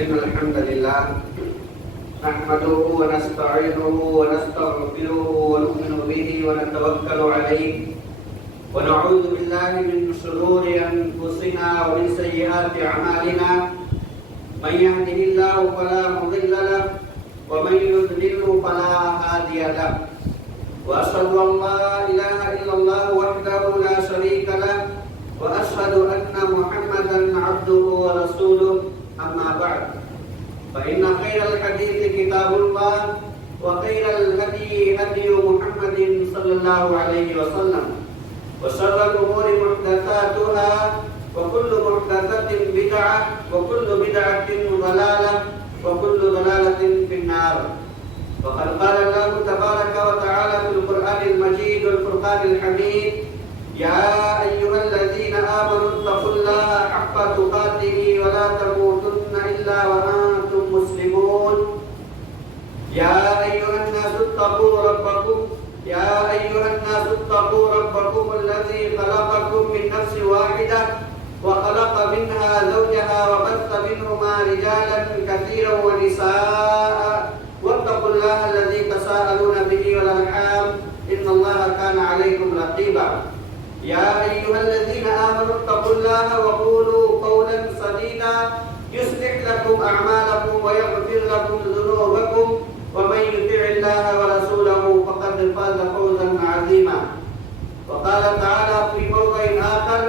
إن الحمد لله نحمده ونستعينه ونستغفره ونؤمن به ونتوكل عليه ونعوذ بالله من شرور أنفسنا ومن سيئات أعمالنا من يهده الله فلا مضل له ومن يضلل فلا هادي له وأشهد أن لا إله إلا الله وحده لا شريك له وأشهد أن محمدا عبده ورسوله أما بعد فإن خير الحديث كتاب الله وخير الهدي هدي محمد صلى الله عليه وسلم وشر الأمور محدثاتها وكل محدثة بدعة وكل بدعة ضلالة وكل ضلالة في النار. وقد قال الله تبارك وتعالى في القرآن المجيد والفرقان الحميد: يا أيها الذين آمنوا اتقوا الله حق تقاته ولا تموتن إلا وأنتم مسلمون. يا أيها الناس اتقوا ربكم الذي خلقكم من نفس واحدة وخلق منها زوجها وبث منهما رجالا كثيرا ونساء واتقوا الله الذي تساءلون به والأرحام إن الله كان عليكم رقيبا. يا أيها الذين آمنوا اتقوا الله وقولوا قولا سديدا يصلح لكم أعمالكم ويغفر لكم ذنوبكم ومن يطع الله ورسوله فقد فاز فوزا عظيما. وقال تعالى في موضع آخر: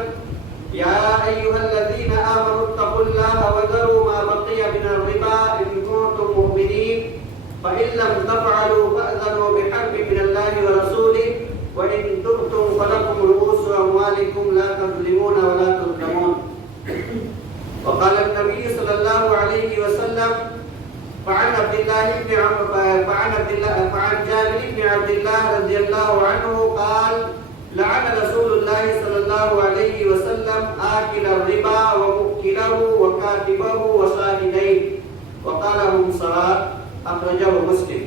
يا أيها الذين آمنوا اتقوا الله وذروا ما بقي من الربا إن كنتم مؤمنين فإن لم تفعلوا فأذنوا بحرب من الله ورسوله وإن تبتم فلكم رؤوس أموالكم لا تظلمون ولا تظلمون. وقال النبي صلى الله عليه وسلم: فعن جابر بن عبد الله رضي الله عنه قال: لعن رسول الله صلى الله عليه وسلم آكل الربا ومؤكله وكاتبه وشاهديه وقال هم سواء أخرجه مسلم.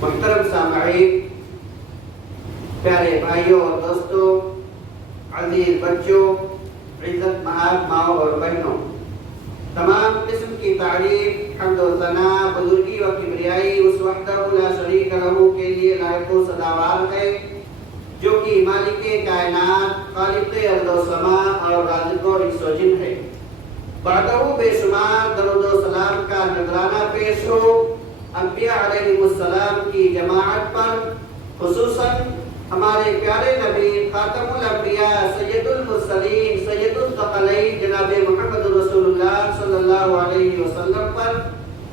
محترم سامعین، پیارے بھائیوں اور دوستوں، عزیز بچوں، عزت مآب ماؤں اور بہنوں، تمام قسم کی تعریف، حمد و ثنا، بزرگی و کبریائی اس وحدہ لا شریک لہ کے لیے لائق و سزاوار ہے جو کہ مالک کائنات، خالق ارض و سماء اور رازق و انس و جن ہے۔ بعدہ بے شمار درود و سلام کا نذرانہ پیش ہو انبیاء علیہ السلام کی جماعت پر، خصوصاً ہمارے پیارے نبی خاتم الانبیاء سید المرسلین سید الثقلین جناب محمد رسول اللہ صلی اللہ علیہ وسلم پر،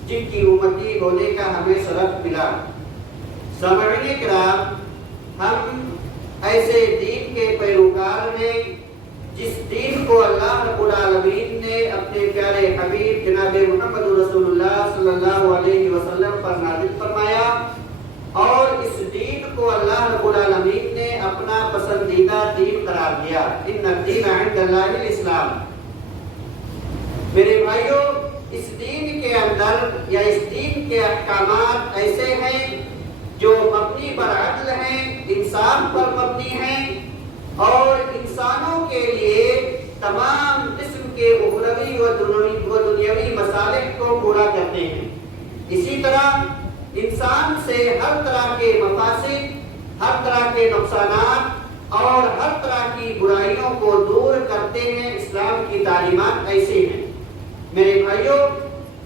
جن کی امتی ہونے کا ہمیں شرف ملا۔ سامعین کرام، ہم ایسے دین کے پیروکار ہیں جس دین کو اللہ رب العالمین نے اپنے پیارے حبیب جناب محمد رسول اللہ صلی اللہ علیہ وسلم پر نازل فرمایا، اور اس دین کو اللہ رب العالمین نے اپنا پسندیدہ دین قرار دیا۔ ان الدین عند اللہ الاسلام۔ میرے بھائیوں، اس دین کے اندر یا اس دین کے احکامات ایسے ہیں جو مبنی پر عدل ہیں، انصاف پر مبنی ہیں، اور انسانوں کے لیے تمام قسم کے اخروی و دنیاوی مصالح کو پورا کرتے ہیں۔ اسی طرح انسان سے ہر طرح کے مفاسد، ہر طرح کے نقصانات اور ہر طرح کی برائیوں کو دور کرتے ہیں۔ اسلام کی تعلیمات ایسے ہیں۔ میرے بھائیوں،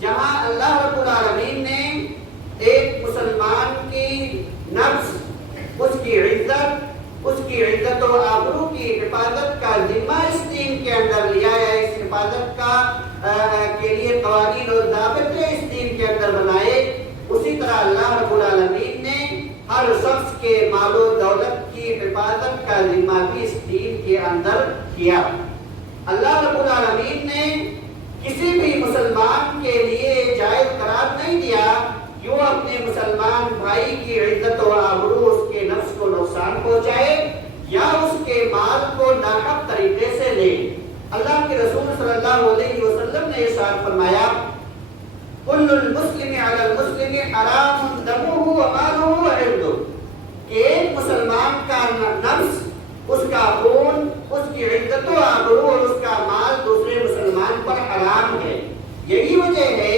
جہاں اللہ رب العالمین نے ایک مسلمان کی نفس، اس کی عزت و آبرو کی حفاظت کا ذمہ اس دین کے اندر لیا ہے، اس حفاظت کے لیے قوانین اور ضابطے اس دین کے اندر بنائے، اسی طرح اللہ رب العالمین نے ہر شخص کے مال و دولت کی حفاظت کا ذمہ بھی اس دین کے اندر کیا۔ اللہ رب العالمین نے کسی بھی مسلمان کے لیے جائز قرار نہیں دیا کہ وہ اپنے مسلمان بھائی کی عزت و آبرو، اس کے نفس کو نقصان پہنچائے یا اس کے مال کو ناحق طریقے سے لے۔ اللہ کے رسول صلی اللہ علیہ وسلم نے ارشاد فرمایا: کل المسلم علی المسلم حرام دمہ ومالہ وعرضہ، کہ ایک مسلمان کا نفس، اس کا خون، اس کی عزت و آبرو اور اس کا مال دوسرے مسلمان پر حرام ہے۔ یہی وجہ ہے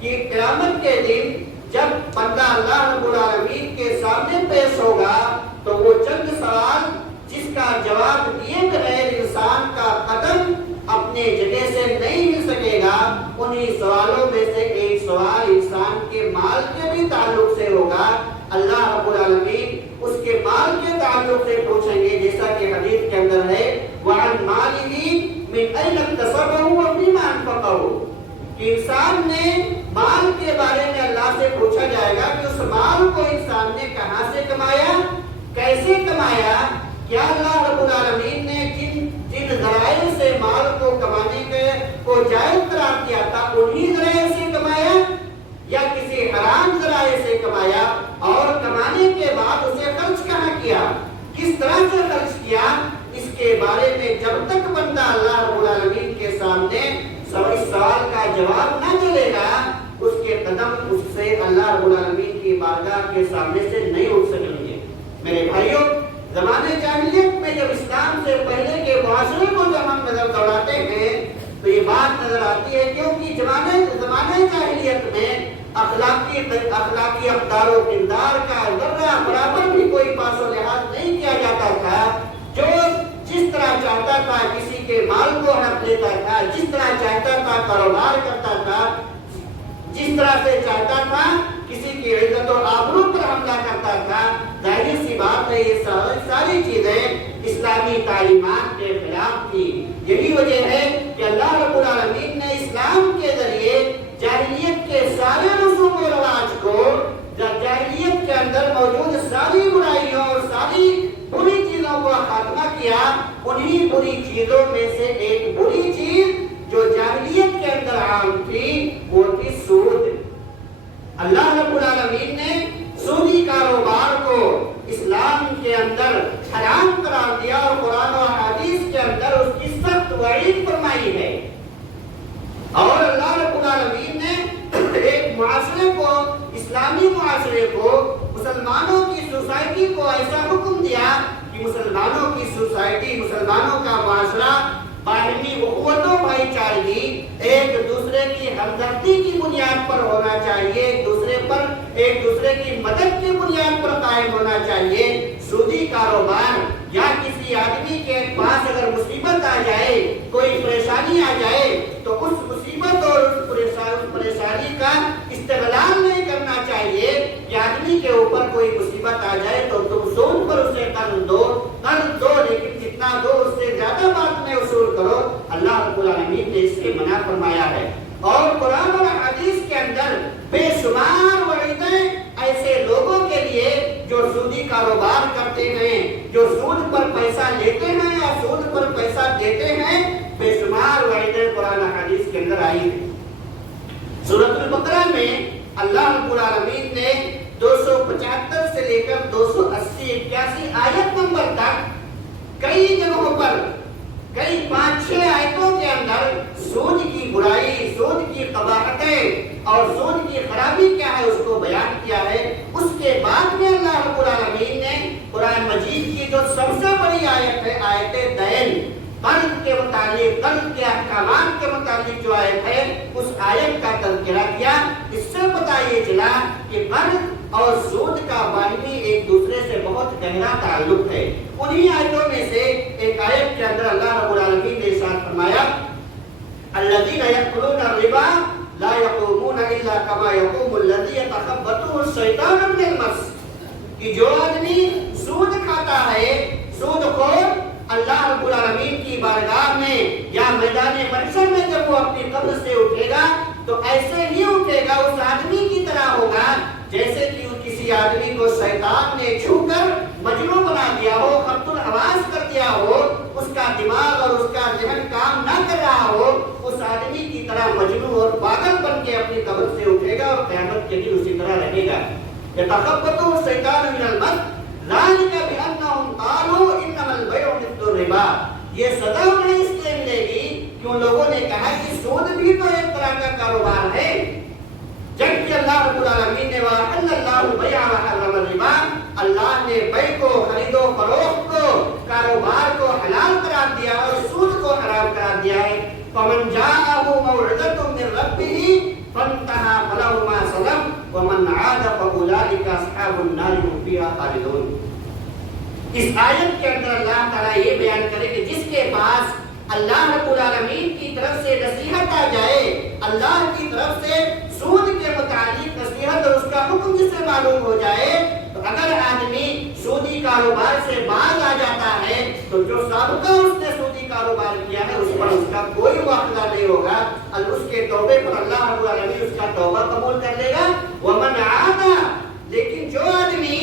کہ قیامت کے دن جب بندہ اللہ رب العالمین کے سامنے پیش ہوگا تو وہ چند سوال جس کا جواب دیے بغیر انسان کا قدم اپنے جگہ سے نہیں مل سکے گا، انہی سوالوں میں سے ایک سوال انسان کے مال کے بھی تعلق سے ہوگا۔ اللہ رب العالمین اس کے مال کے تعلق سے پوچھیں گے، جیسا کہ حدیث کے اندر ہے وَعَنْ مَالِهِ مِنْ أَيْنَ اكْتَسَبَهُ وَفِيمَ أَنْفَقَهُ، کہ انسان نے مال کے بارے میں اللہ سے پوچھا جائے گا کہ اس مال کو انسان نے کہاں سے کمایا، کیسے کمایا، کیا اللہ رب العالمین نے جن ذرائع سے مال کو کمانے کو جائز قرار دیا تھا انہی ذرائع سے کمایا یا کسی حرام ذرائع سے کمایا، اور کمانے کے بعد اسے خرچ کہاں کیا، کس طرح سے خرچ کیا، اس کے بارے میں جب تک بندہ اللہ رب العالمین کے سامنے اس سوال کا جواب نہ ملے گا، اس کے قدم اس سے اللہ رب العالمین کی بارگاہ کے سامنے سے نہیں اٹھ سکیں گے۔ میرے بھائیوں، زمانے جاہلیت میں جب اسلام سے پہلے کے معاشرے کو جب ہم نظر دوڑاتے ہیں تو یہ بات نظر آتی ہے، کیونکہ زمانے جاہلیت میں اخلاقی اقدار و کردار کا ذرہ برابر بھی کوئی پاس و لحاظ نہیں کیا جاتا تھا۔ جو جس طرح چاہتا تھا کسی کے مال کو ہڑپ لیتا تھا، جس طرح چاہتا تھا کاروبار کرتا تھا، جس طرح سے چاہتا تھا کسی کی عزت و آبرو پر حملہ کرتا تھا۔ ظاہر سی بات ہے یہ ساری چیزیں اسلامی تعلیمات کے خلاف تھی۔ یہی وجہ ہے کہ اللہ رب العالمین نے اسلام کے ذریعے جاہلیت کے سارے رسوم و رواج کو، جاہلیت کے اندر موجود ساری برائیوں اور ساری بری چیزوں کو خاتمہ کیا۔ انہی بری چیزوں میں سے ایک بری چیز جو جاہلیت کے اندر عام تھی وہ تھی سود۔ اللہ رب العالمین نے سودی کاروبار کو اسلام کے اندر حرام قرار دیا اور قرآن و حدیث کے اندر اس کی سخت وعید فرمائی ہے۔ اور اللہ رب العالمین نے ایک معاشرے کو، اسلامی معاشرے کو، مسلمانوں کی سوسائٹی کو ایسا حکم دیا کہ مسلمانوں کی سوسائٹی، مسلمانوں کا معاشرہ باہمی اخوت و بھائی چارگی، ایک دوسرے کی ہمدردی کی بنیاد پر ہونا چاہیے، ایک دوسرے کی مدد کی بنیاد پر قائم ہونا چاہیے۔ سودی کاروبار یا کسی آدمی کے پاس اگر مصیبت آ جائے، کوئی پریشانی آ جائے تو اس مصیبت اور اس پریشانی کا استغلال نہیں کرنا چاہیے کہ آدمی کے اوپر کوئی مصیبت آ جائے تو تم سود پر اسے قرض دو لیکن جتنا دو اس سے زیادہ بات میں وصول کرو۔ اللہ رب العالمین نے اس سے منع فرمایا ہے، اور قرآن اور حدیث کے اندر بے شمار وعیدیں ایسے لوگوں کے لیے جو سودی کاروبار کرتے ہیں، جو سود پر پیسہ لیتے ہیں یا سود پر پیسہ دیتے ہیں، بے شمار وعیدیں قرآن حدیث کے اندر آئی ہیں۔ سورۃ البقرہ میں اللہ رب العالمین نے 275 سے لے کر 280 81 آیت نمبر تک کئی جگہوں پر، کئی 5-6 آیتوں کے اندر سود کی برائی، سود کی قباحتیں اور سود کی خرابی کیا ہے اس کو بیان کیا ہے۔ اس کے بعد میں اللہ رب العالمین نے قرآن مجید کی جو سب سے بڑی آیت ہے، آیت دین، قرض کے متعلق، قرض کے احکامات کے متعلق جو آیت ہے، اس آیت کا تذکرہ کیا۔ اس سے پتہ یہ چلا کہ قرض اور سود کا باہمی ایک دوسرے سے بہت گہرا تعلق ہے۔ انہی آیتوں میں سے ایک آیت کے اندر اللہ رب العالمین نے ارشاد فرمایا الذین یأکلون الربا لا یقومون الا کما یقوم الذی یتخبطہ الشیطان من المس، کہ جو آدمی سود کھاتا ہے، سود خور، اللہ رب العالمین کی بارگاہ میں یا میدان محشر میں جب وہ اپنی قبر سے اٹھے گا تو ایسے ہی اٹھے گا، اس آدمی کی طرح ہوگا جیسے کہ کسی آدمی کو شیطان نے چھو کر مجنون بنا دیا ہو، خبط الحواس کر دیا ہو، اس کا دماغ اور اس کا ذہن کام نہ کر رہا ہو، اس آدمی کی طرح مجنون اور پاگل بن کے اپنی قبر سے اٹھے گا اور قیامت کے دن اسی طرح رہے گا۔ یتخبطہ الشیطان من المس ذلک بانہم قالوا انما البیع مثل الربا، یہ سزا انہیں اس لیے ملے گی کہ ان لوگوں نے کہا کہ سود بھی تو ایک طرح کا کاروبار ہے، جبکہ اللہ رب العالمین نے وَأَحَلَّ اللَّهُ الْبَيْعَ وَحَرَّمَ الرِّبَا، اللہ نے بیع کو، خرید و فروخت کو، کاروبار کو حلال قرار دیا اور سود کو حرام قرار دیا ہے۔ فَمَنْ جَاءَهُ مَوْعِظَةٌ مِّن رَّبِّهِ فانتهى فله ما سلم ومن عاد فاولئك اصحاب النار هم فيها خالدون. اس آیت کے اندر اللہ تعالیٰ یہ بیان کرے کہ جس کے پاس اللہ رب العالمین کی طرف سے نصیحت آ جائے، اللہ کی طرف سے سود کے متعلق نصیحت اور اس کا حکم جس سے معلوم ہو جائے، تو اگر آدمی سودی کاروبار سے باز آ جاتا ہے تو جو سابقہ اس نے سودی کاروبار کیا ہے اس پر اس کا کوئی معاملہ نہیں ہوگا، اور اس کے توبے پر اللہ رب العالمین اس کا توبہ قبول کر لے گا. ومن عاد، لیکن جو آدمی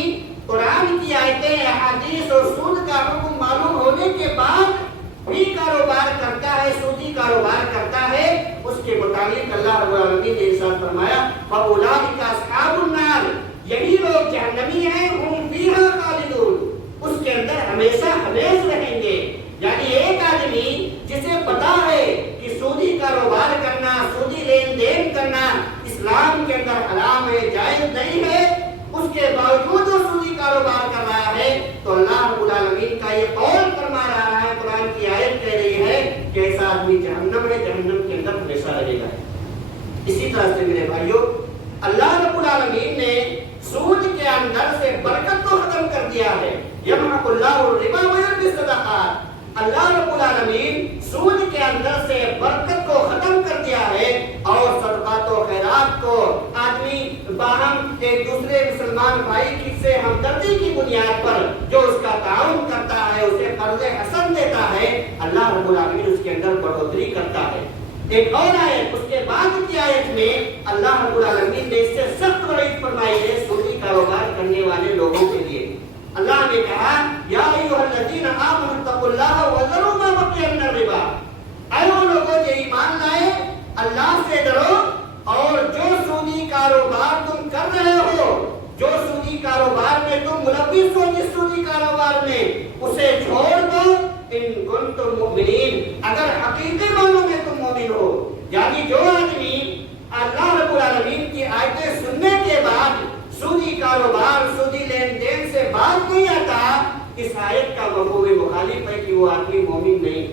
قرآن کی آیتیں، احادیث اور سود کا حکم معلوم ہونے کے بعد بھی کاروبار کرتا ہے، سودی کاروبار کرتا ہے، اس کے متعلق اللہ رب العالمین نے ارشاد فرمایا فَأُولَٰئِكَ أَصْحَابُ النَّارِ، یہی لوگ جہنمی ہیں، ہم فیہا خالدون، اس کے اندر ہمیشہ ہمیش رہیں گے. یعنی ایک آدمی جسے پتا ہے کہ سودی کاروبار کرنا، سودی لین دین کرنا اسلام کے اندر حرام ہے، جائز نہیں ہے، اس کے باوجود وہ سودی کاروبار کر رہا ہے، تو اللہ رب العالمین کا یہ قول فرما رہا ہے، قرآن کی آیت کہہ رہی ہے کہ ایسا آدمی جہنم ہے، جہنم کے اندر ہمیشہ رہے گا. اسی طرح سے میرے بھائیو، اللہ رب العالمین نے سود کے اندر سے برکت کو ختم کر دیا ہے. یمحق اللہ الربا ویربی الصدقات، اللہ رب العالمین سود کے اندر سے برکت کو ختم کر دیا ہے اور صدقات و خیرات کو آدمی باہم ایک دوسرے مسلمان بھائی کی سے ہمدردی کی بنیاد پر جو اس کا تعاون کرتا ہے، اسے قرض حسن دیتا ہے، اللہ رب العالمین اس کے اندر بڑھوتری کرتا ہے. ایک اور آیت، اس کے بعد کی آیت میں اللہ رب العالمین نے اس سے سخت وعید فرمائی ہے سودی کاروبار کرنے والے لوگوں کے لیے. اللہ نے کہا یا ایھا الذین آمنوا اتقوا اللہ وذروا ما بقی من الربا، اے وہ لوگوں جو ایمان لائے اللہ سے ڈرو اور جو سودی کاروبار تم کر رہے ہو، جو سودی کاروبار میں تم ملوث ہو، جس سودی کاروبار میں اسے چھوڑ دو، ان کنتم مؤمنین، اگر حقیقی معنوں میں تم مومن ہو. یعنی جو آدمی اللہ رب العالمین کی آیتیں سننے کے بعد سودی کاروبار، سودی لین دین سے باز نہیں آتا، اس آیت کا مفہوم مخالف ہے کہ وہ آدمی مومن نہیں.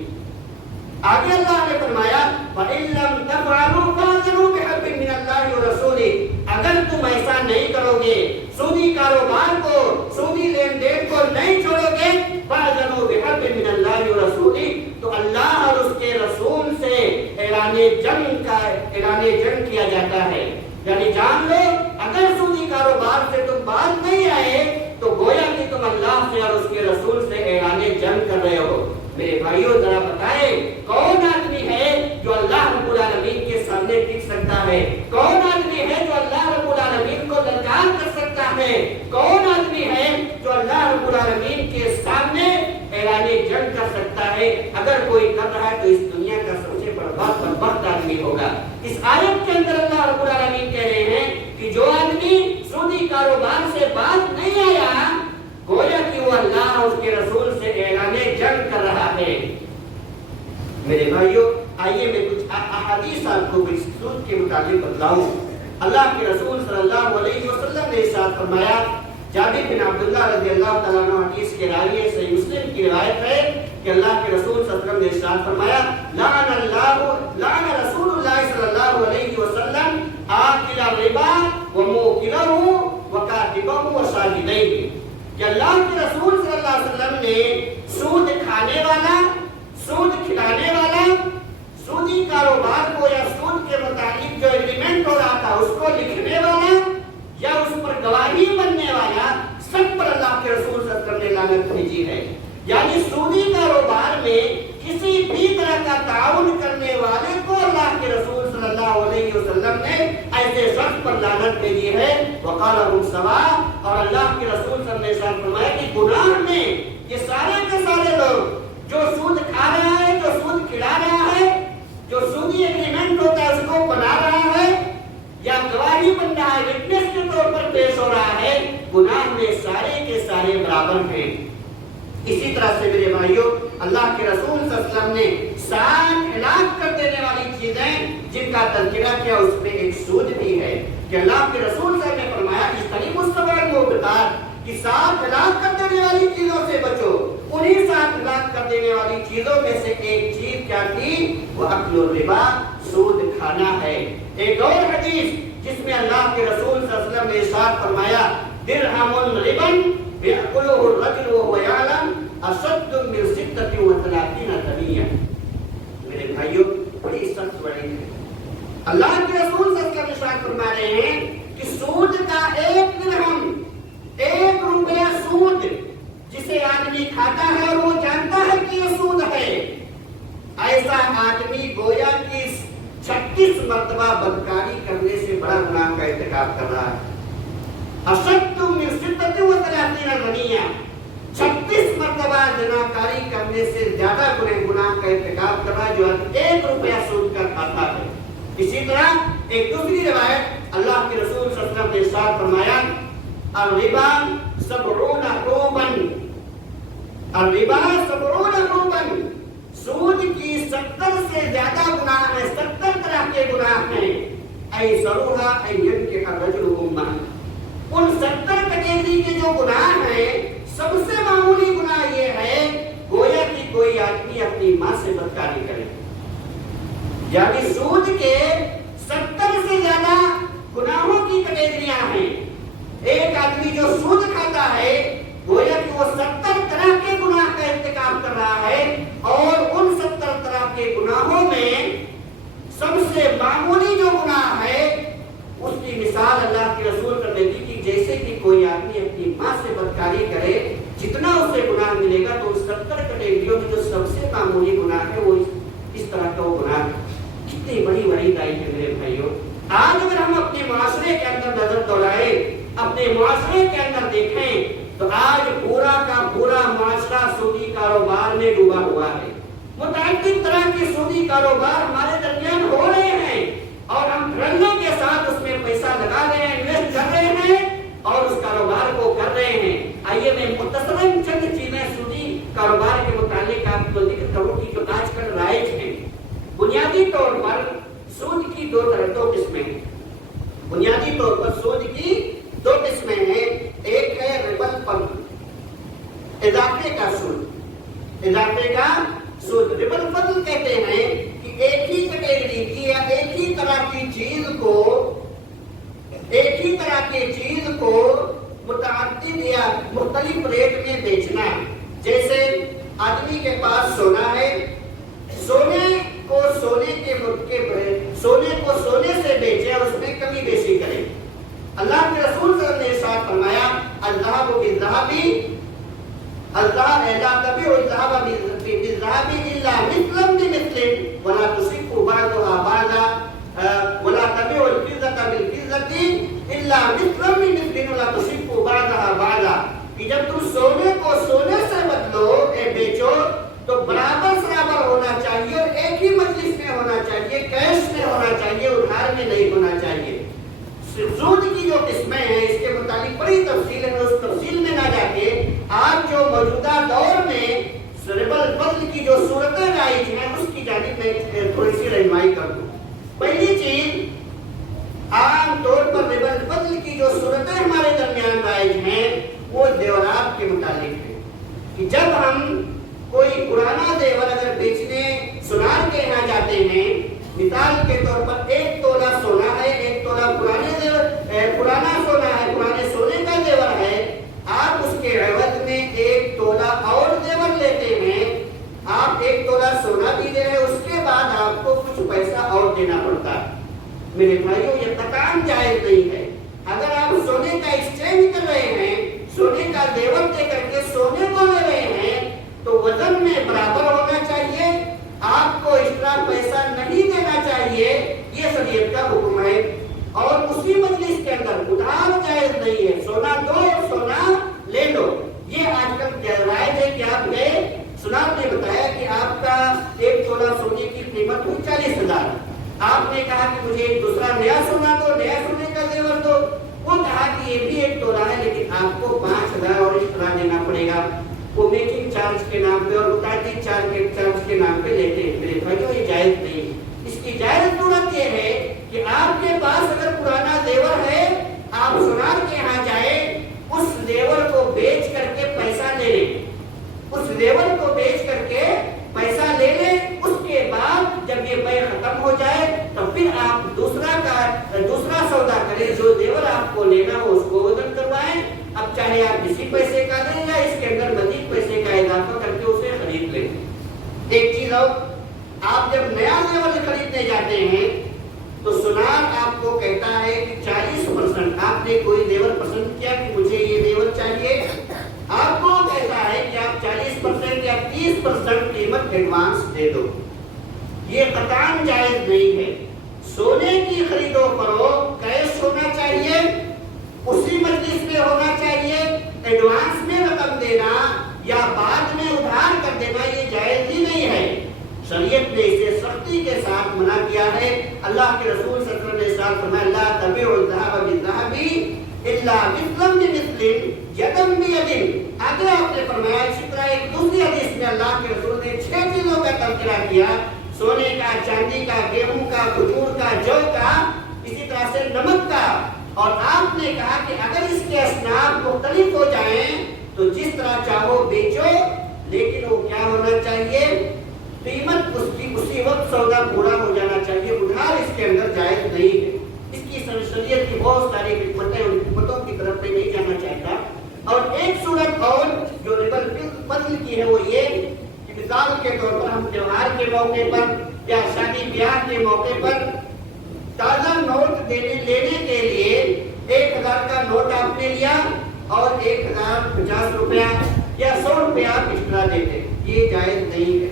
آگے اللہ نے فرمایا وَإِن لَّمْ تَفْعَلُوا فَأْذَنُوا بِحَرْبٍ مِّنَ اللَّهِ وَرَسُولِهِ، اگر تم ایسا نہیں کرو گے، سودی کاروبار کو، سودی لین دین کو نہیں چھوڑو گے، فَأْذَنُوا بِحَرْبٍ مِّنَ اللَّهِ وَرَسُولِهِ، تو اللہ اور اس کے رسول سے اعلان جنگ کیا جاتا ہے. یعنی جان لو اگر سودی کاروبار سے تم باز نہیں آئے تو گویا کہ تم اللہ سے اور اس کے رسول سے اعلان جنگ کر رہے ہو. میرے بھائیوں ذرا بتائیں کون آدمی ہے جو اللہ رب العالمین کے سامنے ٹک سکتا ہے؟ کون آدمی ہے جو اللہ رب العالمین کو للکار کر سکتا ہے؟ کون آدمی ہے جو اللہ رب العالمین کے سامنے اعلان جنگ کر سکتا ہے؟ اگر کوئی کر رہا ہے تو اس دنیا کا سب سے بدبخت آدمی ہوگا. اس آیت کے اندر اللہ رب العالمین کہہ رہے ہیں کہ جو آدمی سودی کاروبار سے باز نہیں آیا گویا کہ وہ اللہ اور اس کے رسول سے اعلان جنگ کر رہا ہے. میرے بھائیوں آئیے میں کچھ احادیث آپ کو سود کے متعلق بتلاؤں. اللہ کے رسول صلی اللہ علیہ وسلم نے ارشاد فرمایا، جابر بن عبداللہ رضی اللہ تعالیٰ عنہ حدیث کے راوی ہیں، صحیح مسلم کی روایت ہے کہ اللہ کے رسول صلی اللہ علیہ وسلم نے ارشاد فرمایا لعن رسول اللہ صلی اللہ علیہ وسلم آکل الربا وموکلہ وکاتبہ وشاہدیہ، کہ اللہ کے رسول صلی اللہ علیہ وسلم نے سود کھانے والا، سود کھلانے والا، سودی کاروبار کو یا سود کے متعلق جو ایگریمنٹ ہو رہا تھا اس کو لکھنے والا یا اس پر گواہی بننے والا، سب پر اللہ کے رسول صلی اللہ علیہ وسلم نے لعنت بھیجی ہے. یعنی سودی کاروبار میں کسی بھی طرح کا تعاون کرنے والے کو اللہ کے رسول صلی اللہ علیہ وسلم نے ایسے شخص پر لعنت بھیجی ہے. وقال هم سواء، اور اللہ کے رسول صلی اللہ علیہ وسلم نے فرمایا کہ گناہ میں یہ سارے کے سارے لوگ جو سود کھا رہا ہے، جو سود کھلا رہا ہے، جو سودی ایگریمنٹ ہوتا ہے اس کو بنا رہا ہے یا گواہی بن رہا ہے، وٹنس کے طور پر پیش ہو رہا ہے، گناہ میں سارے کے سارے برابر ہیں. اسی طرح سے میرے بھائیوں اللہ کے رسول صلی اللہ علیہ وسلم نے 7 ہلاک کر دینے والی چیزیں جن کا تذکرہ کیا اس میں ایک سود بھی ہے کہ اللہ کے رسول صلی اللہ علیہ وسلم نے فرمایا اجتنبوا السبع الموبقات، کہ 7 ہلاک کر دینے والی چیزوں سے بچو. انہی 7 ہلاک کر دینے والی چیزوں میں سے ایک چیز کیا تھی؟ وہ اکل الربا، سود کھانا. بنا ہے۔ ایک اور حدیث جس میں اللہ کے رسول صلی اللہ علیہ وسلم نے ارشاد فرمایا درہم ربن یأکلہ الرجل وهو یعلم اشد من 36 دنیا۔ میرے بھائیوں بڑی سخت وعید ہے۔ اللہ کے رسول صلی اللہ علیہ وسلم ارشاد فرما رہے ہیں کہ سود کا ایک درہم، 1 روپیہ سود جسے آدمی کھاتا ہے اور وہ جانتا ہے کہ یہ سود ہے، ایسا آدمی گویا کہ 36 مرتبہ بدکاری کرنے سے بڑا گناہ کا ارتکاب کر رہا ہے۔ اشد من 36 دنیا، 36 مرتبہ زناکاری کرنے سے زیادہ گناہ کا ارتکاب کر رہا ہے جو 1 روپیہ سود کا کھاتا ہے۔ اسی طرح ایک دوسری روایت اللہ کے رسول صلی اللہ علیہ وسلم نے ارشاد فرمایا الربا 70 حروبا، الربا 70 حروبا، سود کی 70 سے زیادہ گناہ ہیں، 70 طرح کے گناہ ہیں۔ ایسرھا ان ينكح الرجل امه، ان 70 کیٹیگری کے جو گناہ ہیں سب سے معمولی گناہ یہ ہے گویا کہ کوئی آدمی اپنی ماں سے بدکاری کرے، یعنی سود کے 70 سے زیادہ گناہوں کی کیٹیگریاں ہیں۔ ایک آدمی جو سود کھاتا ہے گویا کہ وہ 70 طرح کے گناہ کا ارتکاب کر رہا ہے، اور ان 70 طرح کے گناہوں میں سب سے معمولی جو گناہ ہے اس کی مثال اللہ کے رسول کرنے کی کہ جیسے کہ کوئی آدمی اپنی ماں سے بدکاری کرے، جتنا اسے گناہ ملے گا تو اس 70 کیٹیگریوں میں جو سب سے معمولی گناہ ہے وہ اس طرح کا وہ گناہ ہے۔ کتنی بڑی وعید آئی ہے میرے بھائیوں۔ آج اگر ہم اپنے معاشرے کے اندر نظر دوڑائیں، اپنے معاشرے کے اندر دیکھیں تو آج پورا کا پورا معاشرہ سودی کاروبار میں ڈوبا ہوا ہے۔ متعدد طرح کے سودی کاروبار ہمارے درمیان ہو رہے ہیں اور ہم رنگوں کے ساتھ اس میں پیسہ لگا رہے ہیں، انویسٹ کر رہے ہیں اور اس کاروبار کو کر رہے ہیں۔ آئیے میں مختصراً چند چیزیں سودی کاروبار کے متعلق آپ کو ذکر کروں کہ جو آج کل رائج ہیں۔ بنیادی طور پر سود کی دو قسمیں ہیں۔ بنیادی طور پر سود کی 2 قسمیں ہیں۔ ایک ہے ربا الفضل، اضافے کا سود، اضافے کا سود۔ ربا الفضل کہتے ہیں کہ ایک ہی کیٹیگری کی یا ایک ہی طرح کی چیز کو متعدد یا مختلف ریٹ میں بیچنا۔ جیسے آدمی کے پاس سونا ہے، سونے کو سونے سے بیچے اور اس میں کمی بیشی کرے۔ اللہ کے رسول صلی اللہ علیہ وسلم نے ارشاد فرمایا الذهب بالذهب لا تبيع الذهب بالذهب الا مثلا بمثل ولا تصف بعضها بعضا ولا تبيع الفضة بالفضة الا مثلا بمثل ولا تصف بعضها بعضا، کہ جب تم سونے کو سونے سے بدلو بیچو تو برابر برابر ہونا چاہیے اور ایک ہی مجلس میں ہونا چاہیے، کیش میں ہونا چاہیے، ادھار میں نہیں ہونا چاہیے۔ سود کی جو قسمیں ہیں اس کے متعلق بڑی تفصیل ہے، اس تفصیل میں نہ جا کے آج جو موجودہ دور میں ربا الفضل کی جو صورتیں رائج ہیں اس کی جانب میں تھوڑی سی رہنمائی کر دوں۔ پہلی چیز عام طور پر ربا الفضل کی جو صورتیں ہمارے درمیان رائج ہیں وہ زیورات کے متعلق ہے کہ جب ہم کوئی پرانا زیور اگر بیچنے سنار کے یہاں جاتے ہیں، مثال کے طور پر 1 تولہ سونا ہے، 1 تولہ پرانا سونا ہے، پرانے سونے کا زیور ہے، آپ اس کے عوض میں 1 تولہ اور زیور لیتے ہیں، آپ 1 تولہ سونا بھی دے رہے ہیں، اس کے بعد آپ کو کچھ پیسہ اور دینا پڑتا ہے۔ میرے بھائیوں یہ قطعاً جائز نہیں ہے۔ اگر آپ سونے کا ایکسچینج کر رہے ہیں، سونے کا زیور دے کر کے سونے کو لے رہے ہیں تو وزن میں برابر ہونا چاہیے، آپ کو ایکسٹرا پیسہ نہیں دینا چاہیے، یہ شریعت کا حکم ہے۔ اور اسی مجلس کے اندر ادھار جائز نہیں ہے، سونا دو اور سونا لے لو۔ یہ آج کل رائج ہے کہ آپ گئے، سناب نے بتایا کہ آپ کا 1 تولہ سونے کی قیمت ہوئی 40,000، آپ نے کہا کہ مجھے ایک دوسرا نیا سونا دو، نیا سونے کا زیور دو، وہ کہا کہ یہ بھی 1 تولہ ہے لیکن آپ کو 5,000 اور ایکسٹرا دینا پڑے گا، وہ میکنگ چارج کے نام پہ اور متعدد چارج کے نام پہ لیتے ہیں۔ میرے بھائیوں یہ جائز نہیں۔ اس کی جائز صورت یہ ہے کہ آپ کے پاس اگر پرانا زیور ہے، آپ سنار کے یہاں جائیں، اس زیور کو بیچ کر کے پیسہ لے لیں، اس زیور کو بیچ کر کے پیسہ لے لیں، اس کے بعد جب یہ بیع ختم ہو جائے تو پھر آپ دوسرا سودا کریں، جو زیور آپ کو لینا ہو اس کو بدل کروائیں، اب چاہے آپ اسی پیسے کا دیں یا اس کے اندر مزید پیسے کا اضافہ کر کے اسے خرید لیں۔ ایک چیز اور، آپ جب نیا زیور خریدنے جاتے ہیں تو سنار آپ کو کہتا ہے کہ 40%، آپ نے کوئی زیور پسند کیا کہ مجھے یہ زیور چاہیے، آپ کو کہتا ہے کہ آپ 40% یا 30% قیمت ایڈوانس دے دو۔ یہ قطعاً جائز نہیں ہے۔ سونے کی خرید و فروخت کیش ہونا چاہیے، اسی مجلس میں ہونا چاہیے، ایڈوانس میں رقم دینا یا بعد میں ادھار کر دینا یہ جائز ہی نہیں ہے۔ شریعت نے اسے سختی کے ساتھ منع کیا ہے۔ اللہ کے رسول صلی اللہ علیہ وسلم نے ارشاد فرمایا لا تبیعوا الذهب بالذهب الا مثلا بمثل یدا بید۔ آگے آپ نے فرمایا، اسی طرح ایک دوسری حدیث میں اللہ کے رسول نے 6 چیزوں کا تذکرہ کیا، سونے کا، چاندی کا، گیہوں کا، کھجور کا، جو کا، اسی طرح سے نمک کا، اور آپ نے کہا کہ اگر اس کے اصناف مختلف ہو جائیں تو جس طرح چاہو بیچو، لیکن وہ کیا ہونا چاہیے، قیمت اس کی اسی وقت سودا پورا ہو جانا چاہیے، ادھار اس کے اندر جائز نہیں ہے۔ اس کی شریعت کی بہت ساری حکمتیں، ان حکمتوں کی طرف پہ نہیں جانا چاہتا۔ اور ایک صورت اور جو ربا الفضل کی ہے وہ یہ کہ مثال کے طور پر ہم تہوار کے موقع پر یا شادی بیاہ کے موقع پر تازہ نوٹ لینے کے لیے 1000 کا نوٹ آپ نے لیا اور 1050 روپیہ یا 100 روپیہ آپ ایکسٹرا دیتے، یہ جائز نہیں ہے،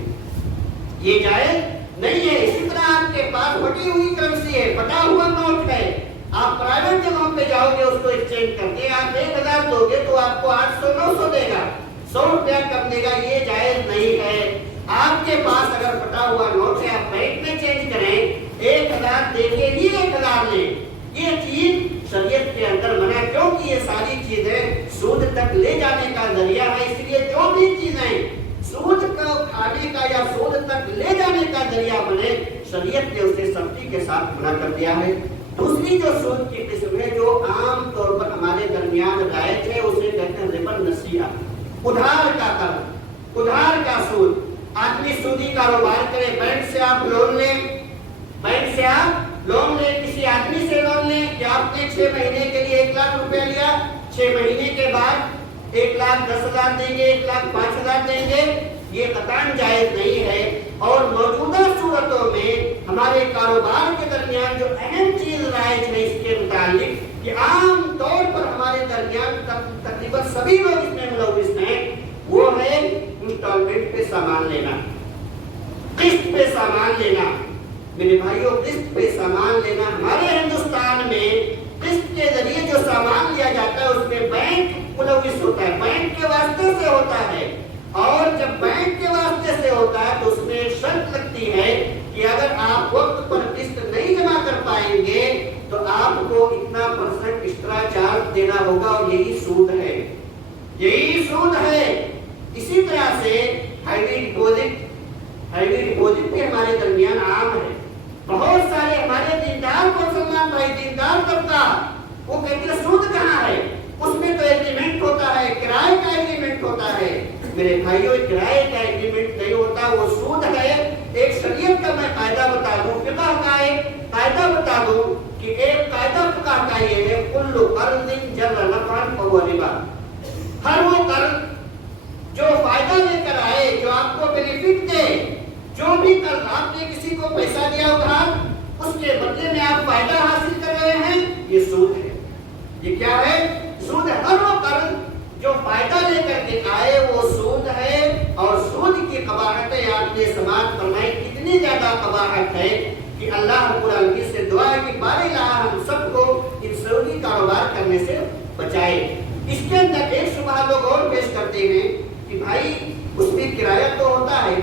یہ جائز نہیں ہے۔ اسی طرح آپ کے پاس بٹی ہوئی کرنسی ہے، بٹا ہوا نوٹ ہے، آپ پرائیویٹ جگہوں پہ جاؤ گے اس کو ایکسچینج کرتے ہیں، آپ 1000 دو گے تو آپ کو 800 900 دے گا، 100 روپیہ کم دے گا، یہ جائز نہیں ہے۔ آپ کے پاس اگر بٹا ہوا نوٹ ہے، آپ بینک میں چینج کریں، 1000 دے کے ہی 1000 لیں، یہ چیز شریعت کے اندر منع، کیونکہ یہ ساری چیزیں سود تک لے جانے کا ذریعہ ہے۔ اس لیے جو بھی چیزیں سود کو کھانے کا یا سود تک لے جانے کا ذریعہ بنے، شریعت نے اسے سختی کے ساتھ منع کر دیا ہے۔ دوسری جو سود کی قسم ہے جو عام طور پر ہمارے درمیان رائج ہے، اسے کہتے ہیں ربا النسیہ، ادھار کا قرض، ادھار کا سود۔ آدمی سودی کاروبار کرے، بینک سے آپ لون لیں، بینک سے آپ لون لیں، کسی آدمی سے لون لیں کہ آپ نے 6 مہینے کے لیے 1 لاکھ روپے لیا، 6 مہینے کے بعد 1,10,000 دیں گے، 1,05,000 دیں گے، یہ قطعاً جائز نہیں ہے۔ اور موجودہ صورتوں میں ہمارے کاروبار کے درمیان جو اہم چیز رائج ہے اس کے متعلق کہ عام طور پر ہمارے درمیان تقریباً سبھی لوگ اس میں ملوث ہیں، وہ ہے انسٹالمنٹ پہ سامان لینا، قسط پہ سامان لینا۔ میرے بھائیوں، قسط پہ سامان لینا ہمارے ہندوستان میں قسط کے ذریعے جو سامان لیا جاتا ہے اس میں بینک ملوث ہوتا ہے، بینک کے واسطے سے ہوتا ہے، اور جب بینک کے واسطے سے ہوتا ہے تو اس میں ایک شرط لگتی ہے کہ اگر آپ وقت پر قسط نہیں جمع کر پائیں گے تو آپ کو اتنا % ایکسٹرا چارج دینا ہوگا، اور یہی سود ہے، یہی سود ہے۔ اسی طرح سے ہیوی ڈپوزٹ بھی ہمارے درمیان عام ہے۔ بہت سارے ہمارے دیندار مسلمان بھائی، دیندار طبقہ، وہ کہتے ہیں سود کہاں ہے، اس میں تو ایگریمنٹ ہوتا ہے، کرائے کا ایگریمنٹ ہوتا ہے۔ میرے بھائیوں، کرائے کا ایگریمنٹ نہیں ہوتا، وہ سود ہے۔ ایک شریعت کا میں قاعدہ بتا دوں، فقہ کا ایک قاعدہ بتا دوں کہ ایک قاعدہ فقہ کا یہ ہے، کل قرض جر نفعا فهو ربا۔ ہر وہ قرض جو فائدہ لے کر آئے، جو آپ کو بینیفٹ دے، جو بھی قرض آپ نے کسی کو پیسہ دیا ادھار، اس کے بدلے میں آپ فائدہ حاصل کر رہے ہیں، یہ سود ہے۔ یہ کیا ہے؟ سود ہے۔ ہر وہ قرض جو فائدہ لے کر کے آئے وہ سود ہے، اور سود کی قباحتیں آپ نے سماعت فرمائی، کتنی زیادہ قباحت ہے کہ اللہ رب العالمین سے دعا ہے کہ بار الہ ہم سب کو ان سودی کاروبار کرنے سے بچائے۔ اس کے اندر ایک شبہ لوگ اور پیش کرتے ہیں کہ بھائی اس میں کرایہ تو ہوتا ہے،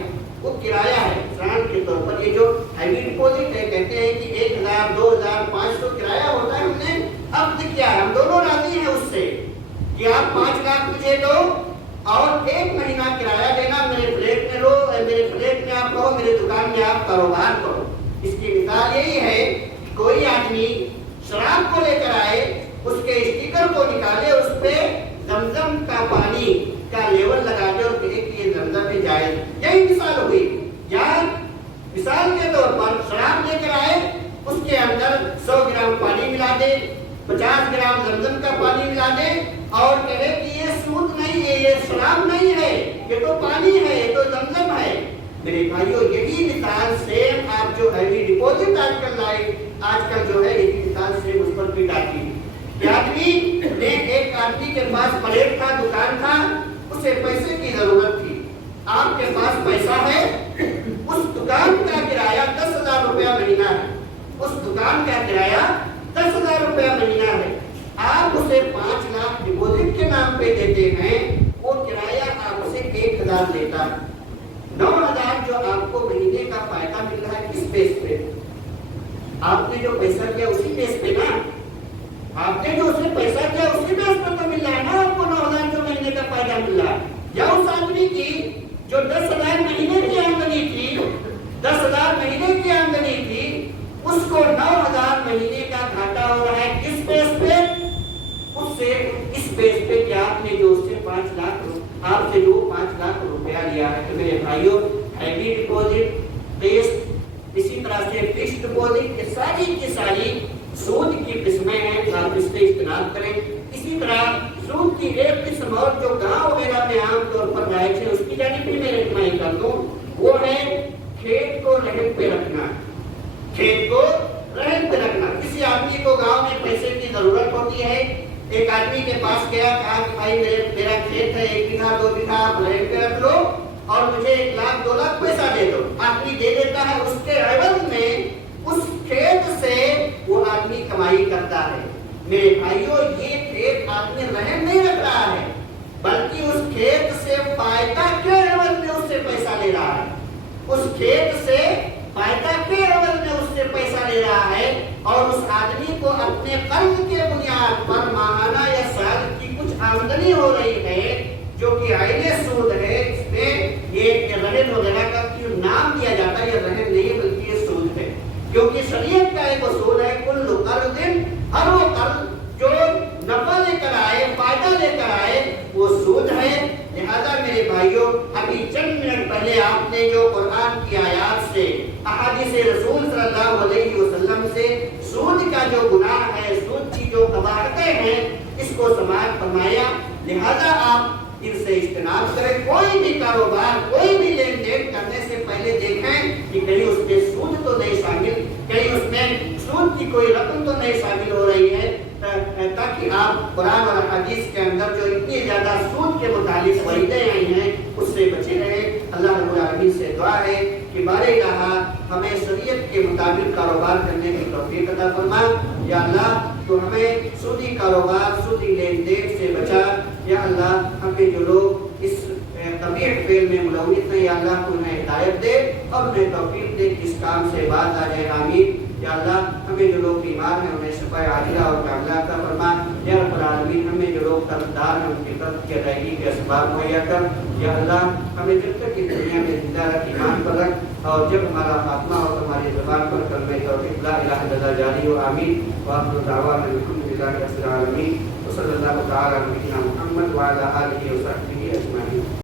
وہ کرایہ ہے مثال کے طور پر، یہ جو ہیوی ڈپوزٹ ہے، کہتے ہیں کہ 1000 2000 500 کرایہ ہوتا ہے، ہم نے عقد کیا ہے، ہم دونوں راضی ہیں اس سے کہ آپ 5 لاکھ مجھے دو اور 1 مہینہ کرایہ دینا، میرے فلیٹ میں رہو، میرے فلیٹ میں آپ رہو، میرے دکان میں آپ کاروبار کرو۔ اس کی مثال یہی ہے کہ کوئی آدمی شراب کو لے کر آئے، اس کے اسٹیکر کو نکالے، اس پہ زمزم کا پانی کا لیول لگا دے اور کہے کہ یہ زمزم میں جائز، یہی مثال ہوئی۔ یا مثال کے طور پر شراب لے کر آئے، اس کے اندر 100 گرام پانی ملا دے، 50 گرام زمزم کا پانی ملا دے اور کہے کہ یہ سود نہیں ہے، یہ شراب نہیں ہے، یہ تو پانی ہے، یہ تو زمزم ہے۔ میرے بھائیو یہی مثال سیم آپ جو ہیوی ڈپوزٹ آج کل جو ہے یہی مثال سیم اس پر بھی ڈالتی ہے۔ ایک آدمی کے پاس پلیٹ تھا، دکان تھا، اسے پیسے کی ضرورت تھی۔ آپ کے پاس پیسہ ہے، اس دکان کا کرایہ 10,000 روپیہ مہینہ ہے، اس دکان کا کرایہ 10,000 روپیہ مہینہ ہے۔ آپ اسے 5 لاکھ ڈپوزٹ کے نام پہ دیتے ہیں، وہ کرایہ آپ سے 1,000 لیتا ہے۔ 9,000 جو آپ کو مہینے کا فائدہ مل رہا ہے کس بیس پہ؟ آپ نے جو پیسہ کیا اسی بیس پہ نا، آپ نے جو اسے پیسہ کیا اسی بیس پہ تو مل رہا ہے نا آپ کو 9,000 جو مہینے کا فائدہ مل رہا ہے۔ یا اس آدمی کی جو 10,000 مہینے کی آمدنی تھی، 10,000 مہینے کی آمدنی تھی، اس کو 9,000 مہینے کا گھاٹا ہو رہا ہے کس بیس پہ؟ اس سے اس بیس پہ کہ آپ نے جو اس سے 5 لاکھ آپ سے جو 5 لاکھ روپیہ لیا ہے۔ تو میرے بھائیوں ہیوی ڈپوزٹ، ٹیسٹ، اسی طرح سے فکسڈ ڈپوزٹ، یہ ساری کی ساری سود کی قسمیں ہیں، آپ اس سے اجتناب کریں۔ اسی طرح سود کی ایک قسم اور جو گاؤں وغیرہ میں عام طور پر رائج ہے، اس کی جانب بھی میں رہنمائی کر دوں، وہ ہے کھیت کو رہن پہ رکھنا۔ کھیت کو رہن پہ رکھنا، کسی آدمی کو گاؤں میں پیسے کی ضرورت ہوتی ہے، ایک آدمی کے پاس گیا، کہا کہ بھائی میرا کھیت ہے 1 بیگھا 2 بیگھا آپ رہن پہ رکھ لو اور مجھے 1 لاکھ 2 لاکھ پیسہ دے دو۔ آدمی دے دیتا ہے، اس کے عوض میں اس کھیت سے وہ آدمی کمائی کرتا ہے۔ میرے بھائیوں یہ کھیت آدمی رہن نہیں رکھ رہا ہے، بلکہ اس کھیت سے فائدہ کے عوض میں اس سے پیسہ لے رہا ہے، اس کھیت سے فائدہ کے عوض میں اس سے پیسہ لے رہا ہے، اور اس آدمی کو اپنے قرض کے بنیاد پر ماہانہ یا سال کی کچھ آمدنی ہو رہی ہے جو کہ عین سود ہے۔ اس میں یہ رہن وغیرہ کا نام دیا جاتا ہے، یہ رہن نہیں ہے بلکہ یہ سود ہے، کیونکہ شریعت کا ایک اصول ہے کل قرض، ہر وہ قرض جو نفع لے کر آئے، فائدہ لے کر آئے، وہ سود ہے۔ لہذا میرے بھائیوں ابھی چند منٹ پہلے آپ نے جو قرآن کی آیات سے، احادیث رسول صلی اللہ علیہ وسلم سے سود کا جو گناہ ہے، سود کی جو قباحتیں ہیں، اس کو سماعت فرمایا۔ لہذا آپ ان سے اجتناب کریں۔ کوئی بھی کاروبار، کوئی بھی لین دین کرنے سے پہلے دیکھیں کہ کہیں اس میں سود تو نہیں شامل، کہیں اس میں سود کی کوئی رقم تو نہیں شامل ہو رہی ہے، تاکہ آپ قرآن اور حدیث کے اندر جو اتنی زیادہ سود کے متعلق وعیدیں آئی ہیں اس سے بچے رہیں۔ اللہ رب العالمین سے دعا ہے کہ بار الہ ہمیں شریعت کے مطابق کاروبار کرنے کی توفیق عطا فرما۔ یا اللہ تو ہمیں سودی کاروبار، سودی لین دین سے بچا۔ یا اللہ ہمیں جو لوگ اس قبیح فعل میں ملوث ہیں، یا اللہ تو انہیں ہدایت دے اور انہیں توفیق دے کہ اس کام سے باز آ جائے، آمین۔ یا اللہ ہمیں جو لوگ بیمار ہیں انہیں شفا عاجلہ اور کاملہ عطا فرما۔ یا رب العالمین ہمیں جو لوگ قرضدار ہیں ان کی قرض کی ادائیگی کے اسباب مہیا کر۔ یا اللہ ہمیں جب تک اس دنیا میں زندہ رکھ، ایمان پر رکھ، اور جب ہمارا خاتمہ ہو تو ہماری زبان پر کلمہ توحید لا الہ الا اللہ جاری ہو، آمین۔ وآخر دعوانا الحمد للہ رب العالمین، وصلی اللہ تعالی علی نبینا محمد وعلی آلہ وصحبہ